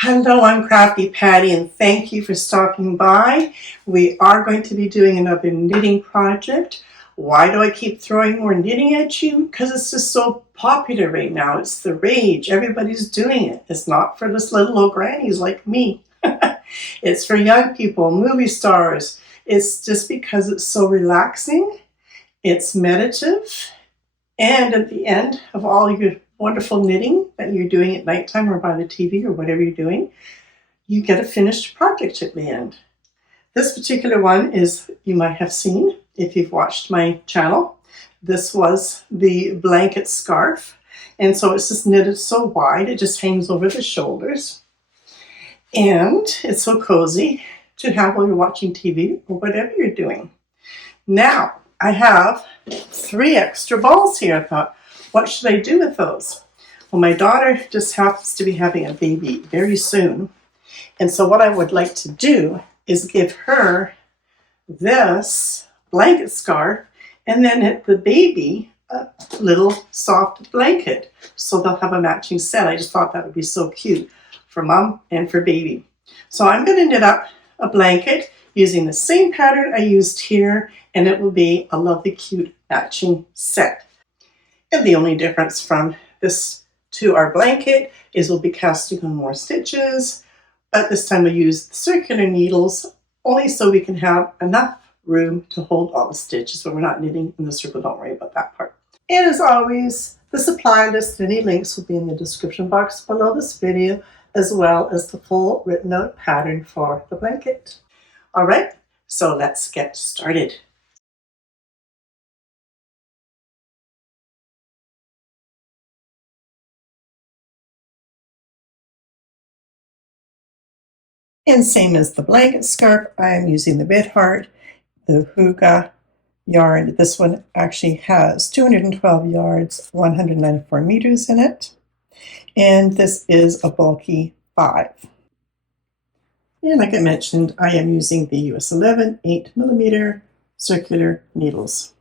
Hello, I'm Crafty Patty, and thank you for stopping by. We are going to be doing another knitting project. Why do I keep throwing more knitting at you? Because it's just so popular right now. It's the rage. Everybody's doing it. It's not for this little old grannies like me. It's for young people, movie stars. It's just because it's so relaxing. It's meditative. And at the end of all your wonderful knitting that you're doing at nighttime or by the TV or whatever you're doing, you get a finished project at the end. This particular one is, you might have seen if you've watched my channel, this was the blanket scarf. And so it's just knitted so wide, it just hangs over the shoulders. And it's so cozy to have while you're watching TV or whatever you're doing. Now, I have 3 extra balls here. I thought, what should I do with those? Well, my daughter just happens to be having a baby very soon. And so what I would like to do is give her this blanket scarf and then knit the baby a little soft blanket. So they'll have a matching set. I just thought that would be so cute for mom and for baby. So I'm going to knit up a blanket using the same pattern I used here, and it will be a lovely, cute matching set. And the only difference from this to our blanket is we'll be casting on more stitches, but this time we use the circular needles only so we can have enough room to hold all the stitches when we're not knitting in the circle. Don't worry about that part. And as always, the supply list and any links will be in the description box below this video, as well as the full written out pattern for the blanket. All right, so let's get started. And same as the blanket scarf, I am using the Red Heart, the Hooga yarn. This one actually has 212 yards, 194 meters in it. And this is a bulky 5. And like I mentioned, I am using the US 11 8mm circular needles.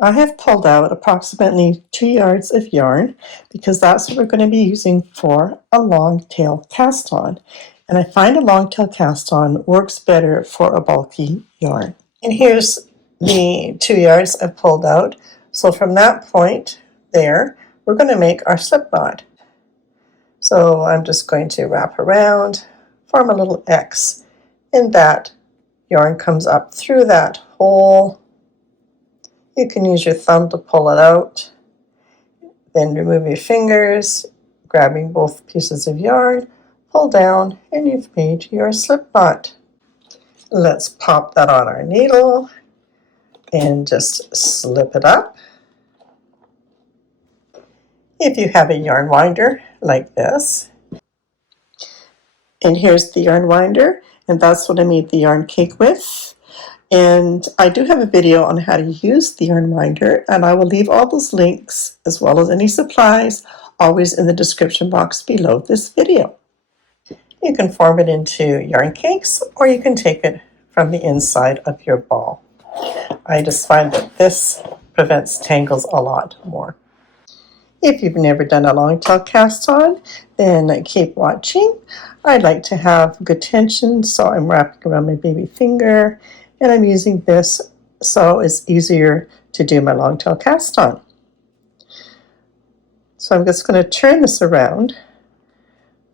I have pulled out approximately 2 yards of yarn because that's what we're going to be using for a long tail cast on. And I find a long tail cast on works better for a bulky yarn. And here's the 2 yards I've pulled out. So from that point there, we're going to make our slip knot. So I'm just going to wrap around, form a little X, and that yarn comes up through that hole. You can use your thumb to pull it out, then remove your fingers, grabbing both pieces of yarn, pull down, and you've made your slip knot. Let's pop that on our needle and just slip it up. If you have a yarn winder like this, and here's the yarn winder, and that's what I made the yarn cake with. And I do have a video on how to use the yarn winder, and I will leave all those links as well as any supplies always in the description box below this video. You can form it into yarn cakes, or you can take it from the inside of your ball. I just find that this prevents tangles a lot more. If you've never done a long tail cast on, then keep watching. I like to have good tension, so I'm wrapping around my baby finger, and I'm using this so it's easier to do my long tail cast on. So I'm just going to turn this around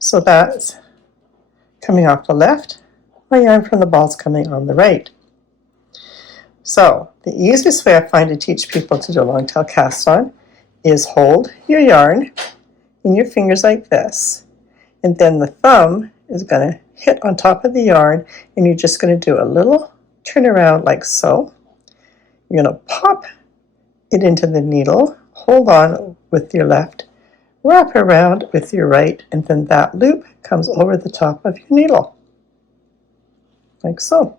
so that's coming off the left. My yarn from the ball is coming on the right. So the easiest way I find to teach people to do a long tail cast on is hold your yarn in your fingers like this, and then the thumb is going to hit on top of the yarn, and you're just going to do a little turn around like so. You're going to pop it into the needle, hold on with your left, wrap around with your right, and then that loop comes over the top of your needle, like so.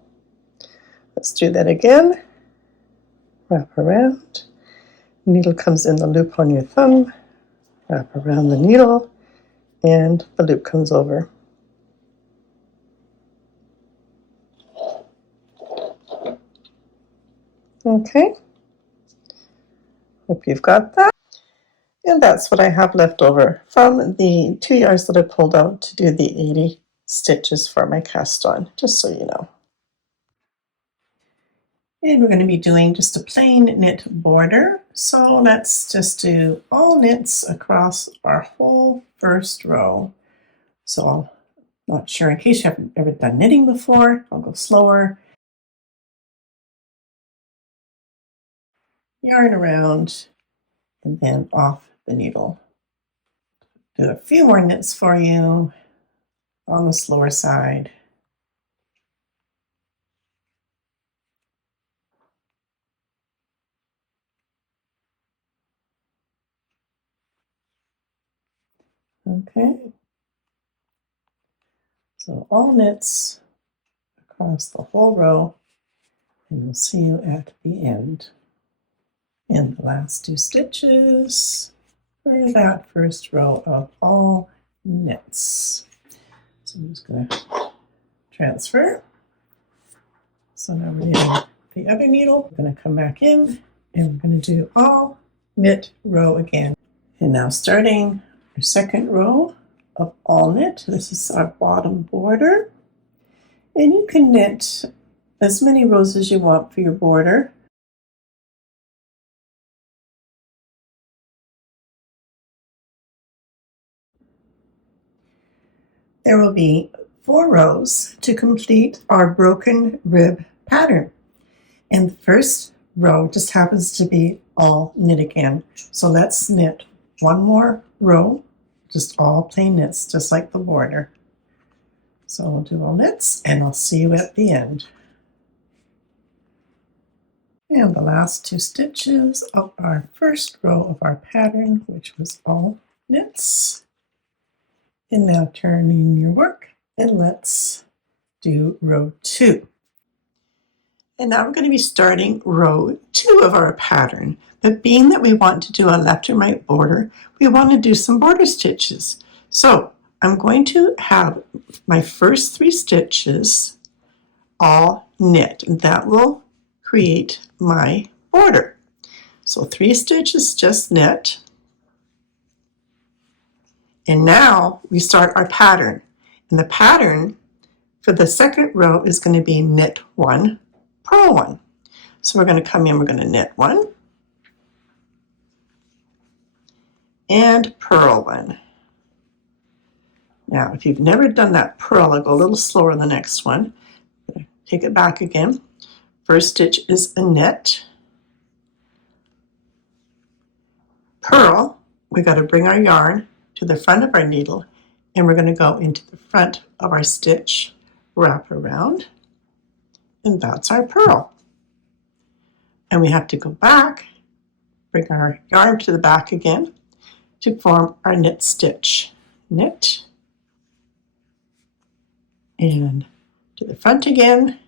Let's do that again. Wrap around, needle comes in the loop on your thumb, wrap around the needle, and the loop comes over. Okay, hope you've got that. And that's what I have left over from the 2 yards that I pulled out to do the 80 stitches for my cast on, just so you know. And we're going to be doing just a plain knit border. So let's just do all knits across our whole first row. So I'm not sure, in case you haven't ever done knitting before, I'll go slower. Yarn around and then off the needle. Do a few more knits for you on the slower side. Okay. So all knits across the whole row, and we'll see you at the end. And the last 2 stitches for that first row of all knits. So I'm just going to transfer. So now we're getting the other needle. We're going to come back in and we're going to do all knit row again. And now starting our second row of all knit. This is our bottom border. And you can knit as many rows as you want for your border. There will be 4 rows to complete our broken rib pattern. And the first row just happens to be all knit again. So let's knit one more row, just all plain knits, just like the border. So we'll do all knits and I'll see you at the end. And the last 2 stitches of our first row of our pattern, which was all knits. And now turn in your work and let's do row 2. And now we're going to be starting row 2 of our pattern. But being that we want to do a left and right border, we want to do some border stitches. So I'm going to have my first 3 stitches all knit, and that will create my border. So 3 stitches just knit. And now we start our pattern. And the pattern for the second row is going to be knit 1, purl 1. So we're going to come in, we're going to knit 1 and purl 1. Now, if you've never done that purl, I'll go a little slower on the next one. Take it back again. First stitch is a knit. Purl, we got to bring our yarn to the front of our needle, and we're going to go into the front of our stitch, wrap around, and that's our purl. And we have to go back, bring our yarn to the back again to form our knit stitch. Knit, and to the front again,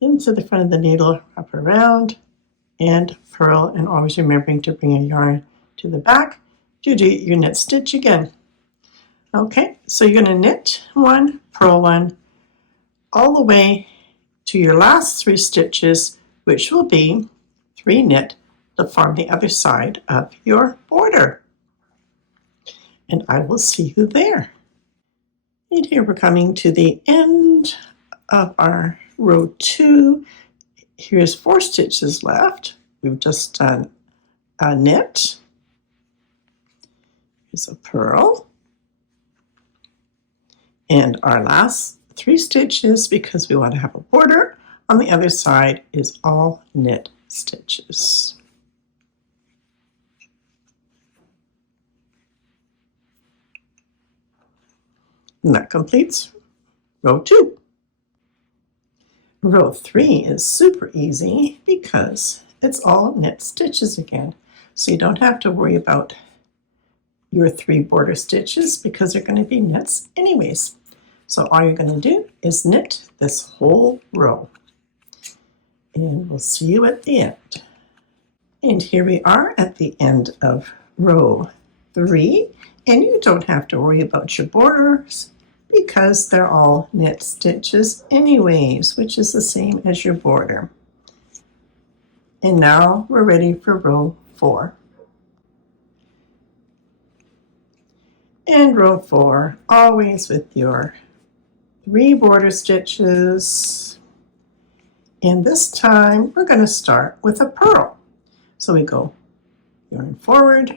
into the front of the needle, wrap around, and purl, and always remembering to bring a yarn to the back to do your knit stitch again. Okay, so you're going to knit 1, purl 1, all the way to your last 3 stitches, which will be 3 knit to form the other side of your border. And I will see you there. And here we're coming to the end of our row 2. Here's 4 stitches left. We've just done a knit. Here's a purl. And our last 3 stitches, because we want to have a border on the other side, is all knit stitches. And that completes row 2. Row 3 is super easy because it's all knit stitches again. So you don't have to worry about your 3 border stitches because they're going to be knits anyways. So all you're going to do is knit this whole row. And we'll see you at the end. And here we are at the end of row 3. And you don't have to worry about your borders because they're all knit stitches anyways, which is the same as your border. And now we're ready for row 4. And row 4, always with your 3 border stitches. And this time we're going to start with a purl. So we go yarn forward,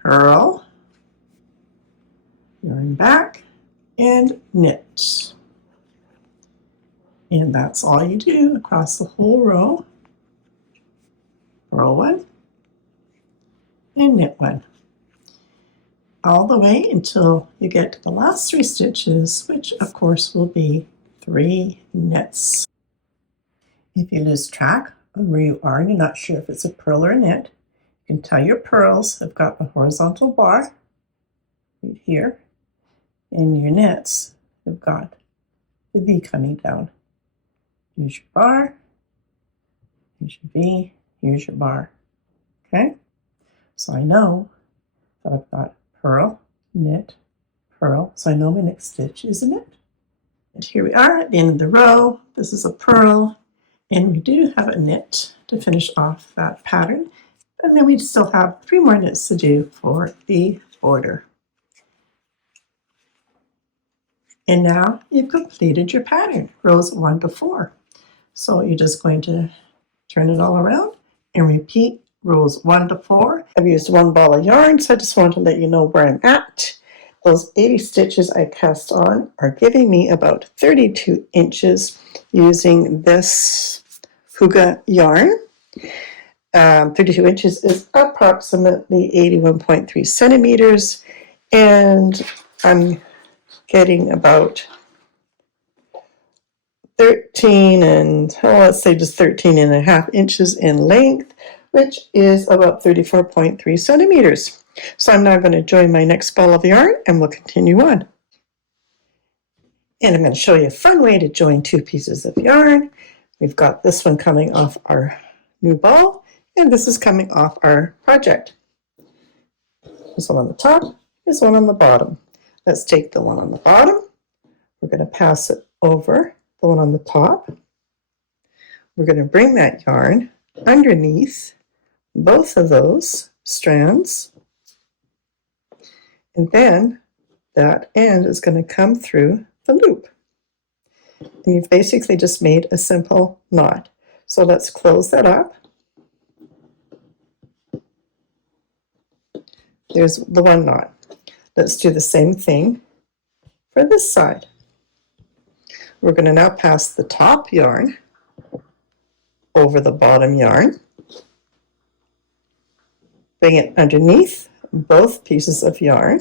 purl, yarn back, and knit. And that's all you do across the whole row. Purl 1 and knit 1. All the way until you get to the last 3 stitches, which of course will be 3 knits. If you lose track of where you are and you're not sure if it's a purl or a knit, you can tell your purls have got the horizontal bar right here, and your knits have got the V coming down. Here's your bar, here's your V, here's your bar. Okay? So I know that I've got purl, knit, purl. So I know my next stitch is a knit. And here we are at the end of the row. This is a purl, and we do have a knit to finish off that pattern. And then we still have 3 more knits to do for the border. And now you've completed your pattern, rows 1 to 4. So you're just going to turn it all around and repeat rows 1 to 4. I've used 1 ball of yarn, so I just want to let you know where I'm at. Those 80 stitches I cast on are giving me about 32 inches using this Hooga yarn. 32 inches is approximately 81.3 centimeters, and I'm getting about 13 and, let's say just 13 and a half inches in length, which is about 34.3 centimeters. So I'm now going to join my next ball of yarn and we'll continue on. And I'm going to show you a fun way to join 2 pieces of yarn. We've got this one coming off our new ball, and this is coming off our project. This one on the top, this one on the bottom. Let's take the one on the bottom. We're going to pass it over the one on the top. We're going to bring that yarn underneath both of those strands, and then that end is going to come through the loop. And you've basically just made a simple knot. So let's close that up. There's the one knot. Let's do the same thing for this side. We're going to now pass the top yarn over the bottom yarn, bring it underneath both pieces of yarn,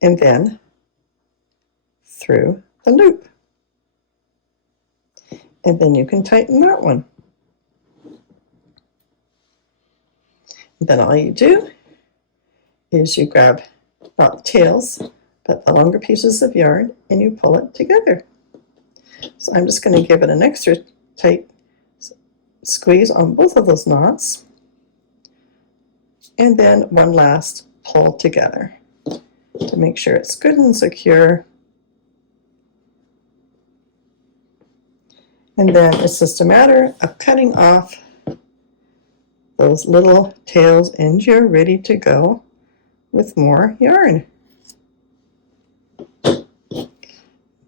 and then through the loop. And then you can tighten that one. And then all you do is you grab not the tails, but the longer pieces of yarn, and you pull it together. So I'm just going to give it an extra tight squeeze on both of those knots, and then one last pull together to make sure it's good and secure. And then it's just a matter of cutting off those little tails, and you're ready to go with more yarn.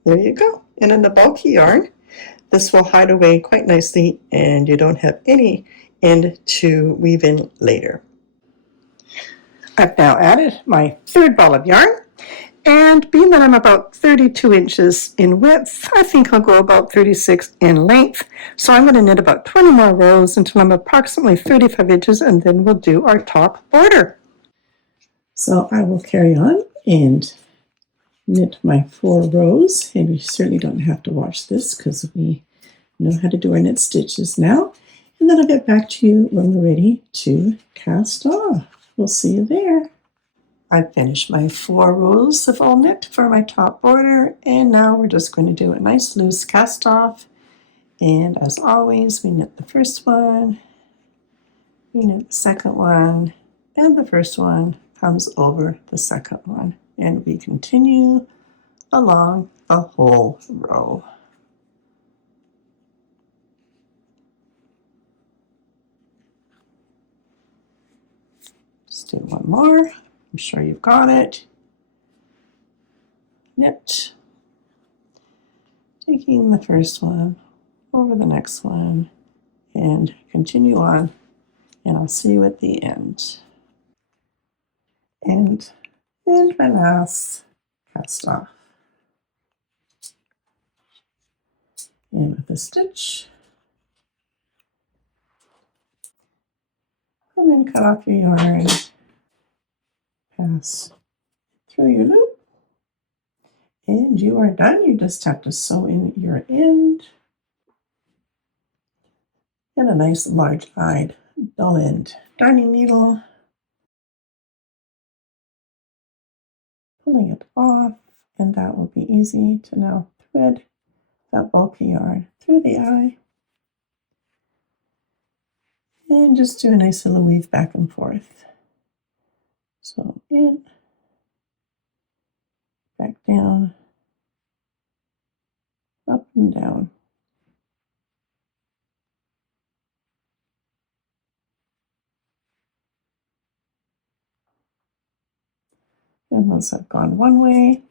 There you go. And in the bulky yarn, this will hide away quite nicely, and you don't have any end to weave in later. I've now added my 3rd ball of yarn, and being that I'm about 32 inches in width, I think I'll go about 36 in length. So I'm going to knit about 20 more rows until I'm approximately 35 inches, and then we'll do our top border. So I will carry on and knit my 4 rows, and you certainly don't have to watch this because we know how to do our knit stitches now. And then I'll get back to you when we're ready to cast off. We'll see you there. I've finished my 4 rows of all knit for my top border, and now we're just going to do a nice loose cast off. And as always, we knit the first one, we knit the second one, and the first one comes over the second one, and we continue along the whole row. Just do one more. I'm sure you've got it. Knit. Taking the first one over the next one and continue on, and I'll see you at the end. And my last cast off. And with a stitch, and then cut off your yarn, pass through your loop, and you are done. You just have to sew in your end and a nice large-eyed dull end darning needle, pulling it off, and that will be easy to now thread that bulky yarn through the eye and just do a nice little weave back and forth. So in, back down, up and down. And once I've gone one way,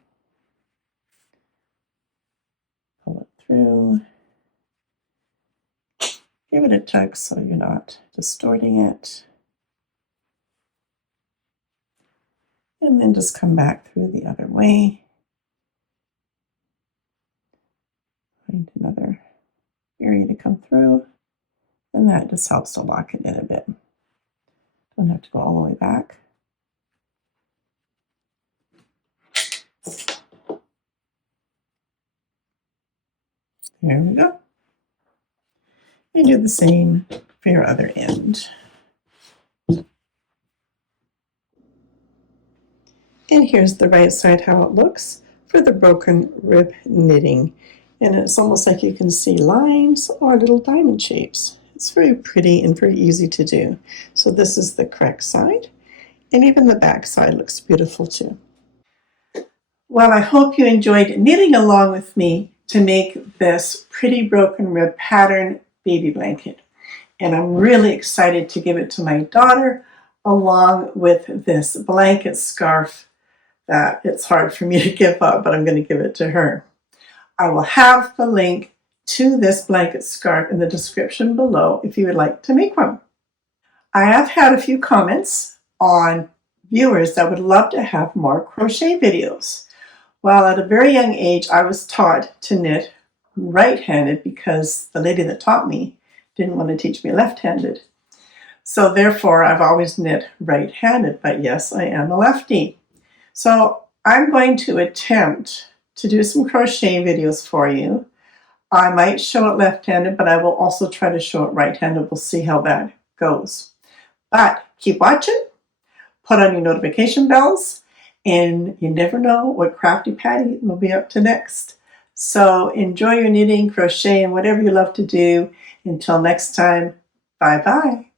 pull it through, give it a tug so you're not distorting it, and then just come back through the other way. Find another area to come through, and that just helps to lock it in a bit. Don't have to go all the way back. There we go. And do the same for your other end. And here's the right side, how it looks for the broken rib knitting. And it's almost like you can see lines or little diamond shapes. It's very pretty and very easy to do. So this is the correct side. And even the back side looks beautiful too. Well, I hope you enjoyed knitting along with me to make this pretty broken rib pattern baby blanket. And I'm really excited to give it to my daughter along with this blanket scarf that it's hard for me to give up, but I'm going to give it to her. I will have the link to this blanket scarf in the description below if you would like to make one. I have had a few comments on viewers that would love to have more crochet videos. Well, at a very young age, I was taught to knit right-handed because the lady that taught me didn't want to teach me left-handed. So therefore, I've always knit right-handed, but yes, I am a lefty. So I'm going to attempt to do some crochet videos for you. I might show it left-handed, but I will also try to show it right-handed. We'll see how that goes. But keep watching, put on your notification bells, and you never know what Crafty Patty will be up to next. So enjoy your knitting, crochet, and whatever you love to do. Until next time, bye-bye.